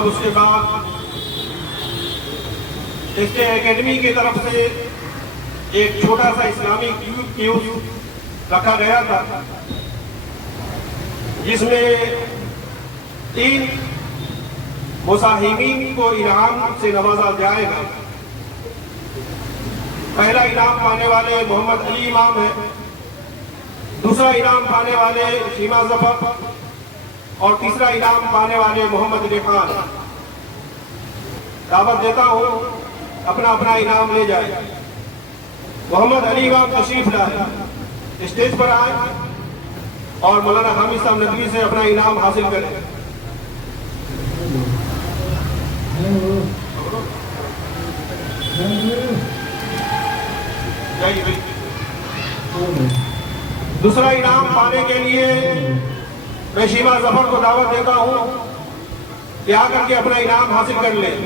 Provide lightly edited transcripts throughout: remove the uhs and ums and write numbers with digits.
اب اس کے بعد اسٹے اکیڈمی کی طرف سے ایک چھوٹا سا اسلامی کیوز رکھا گیا تھا جس میں 3 مساہمین کو انعام سے نوازا جائے گا۔ پہلا انعام پانے والے محمد علی امام ہے، دوسرا انعام پانے والے شیما ظفر اور تیسرا انعام پانے والے محمد ریحان۔ دعوت دیتا ہوں اپنا اپنا انعام لے جائے۔ محمد علی امام تشریف لائے، اسٹیج پر آئے اور مولانا حامد صاحب ندوی سے اپنا انعام حاصل کریں۔ دوسرا انعام پانے کے لیے میں شیما ظفر کو دعوت دیتا ہوں کہ آ کر کے اپنا انعام حاصل کر لیں۔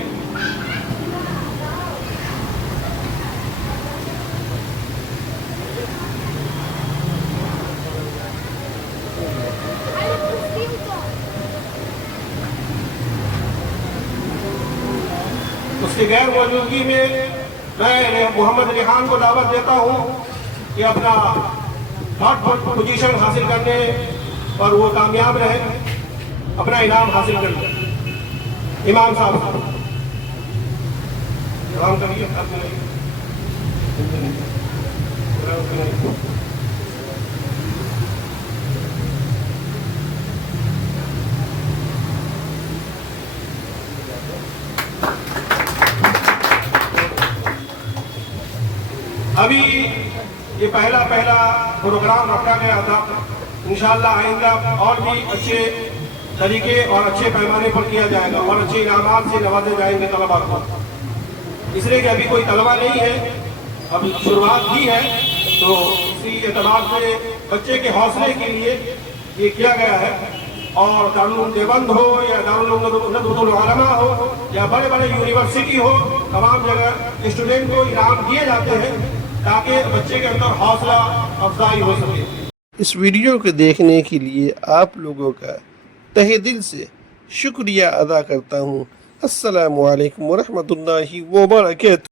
اس کی غیر موجودگی میں میں محمد ریحان کو دعوت دیتا ہوں کہ اپنا ہاٹ پوزیشن حاصل کرنے اور وہ کامیاب رہے، اپنا انعام حاصل کر لیں۔ امام صاحب امام کریے۔ ابھی یہ پہلا پروگرام رکھا گیا تھا، انشاءاللہ آئندہ اور بھی اچھے طریقے اور اچھے پیمانے پر کیا جائے گا اور اچھے انعامات سے نوازے جائیں گے طلباء کو۔ اس لیے کہ ابھی کوئی طلباء نہیں ہے، اب شروعات کی ہے، تو اسی اعتبار سے بچے کے حوصلے کے لیے یہ کیا گیا ہے۔ اور دارالعلوم دیوبند ہو یا دارالعلوم ندوۃ العلماء ہو یا بڑے بڑے یونیورسٹی ہو، تمام جگہ اسٹوڈنٹ کو انعام دیے جاتے ہیں تاکہ بچے کے اندر حوصلہ افزائی ہو سکے۔ اس ویڈیو کو دیکھنے کے لیے آپ لوگوں کا تہہ دل سے شکریہ ادا کرتا ہوں۔ السلام علیکم ورحمۃ اللہ وبرکاتہ۔